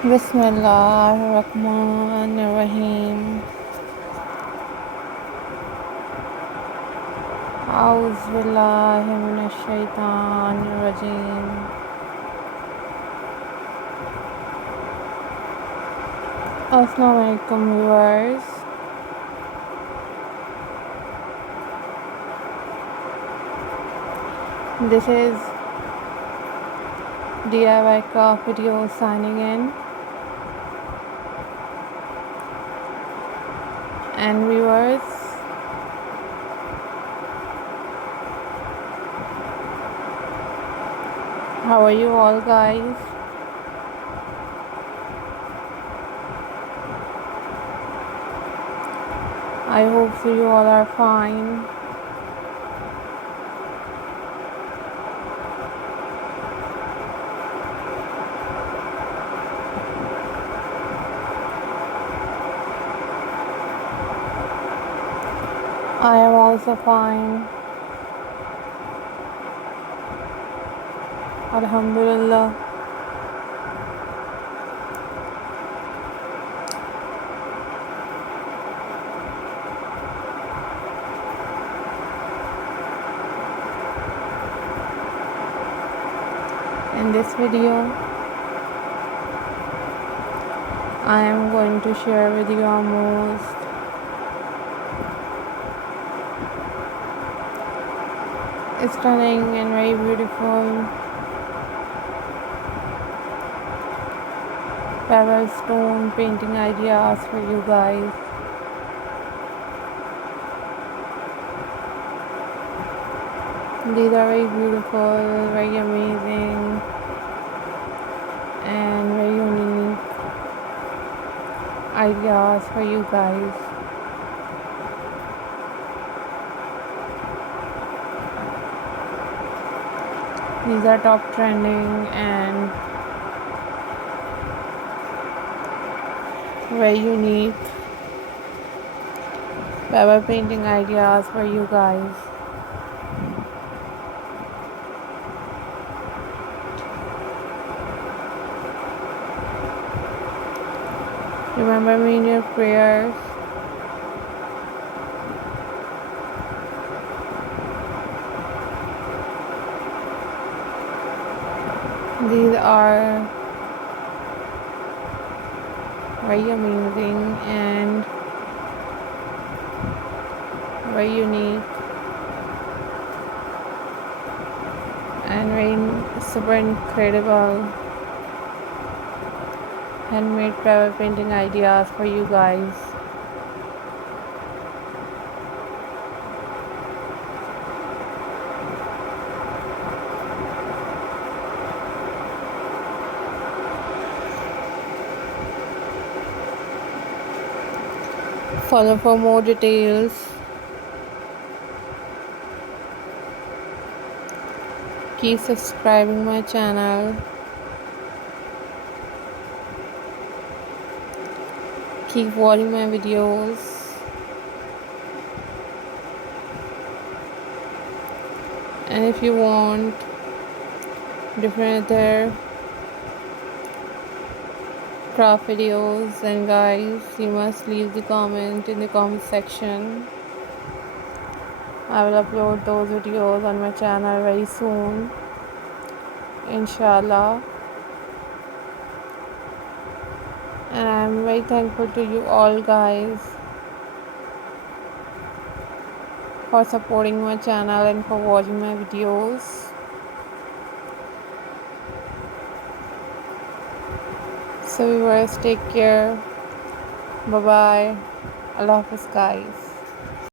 Bismillahirrahmanirrahim. A'udhu billahi minash shaitanir rajim. Assalamu alaikum viewers. This is DIY craft video signing in. And viewers, how are you all guys? I hope so you all are fine. I am also fine. Alhamdulillah. In this video, I am going to share with you our most stunning and very beautiful pebble stone painting ideas for you guys. These are very beautiful, very amazing, and very unique ideas for you guys. These are top trending and very unique pebble painting ideas for you guys. Remember me in your prayers. These are very amazing and very unique and very super incredible handmade pebble painting ideas for you guys. Follow for more details. Keep subscribing my channel. Keep watching my videos. And if you want different other craft videos, then guys, you must leave the comment in the comment section. I will upload those videos on my channel very soon, inshallah. And I am very thankful to you all guys for supporting my channel and for watching my videos. So viewers, take care. Bye bye. Allah Hafiz guys.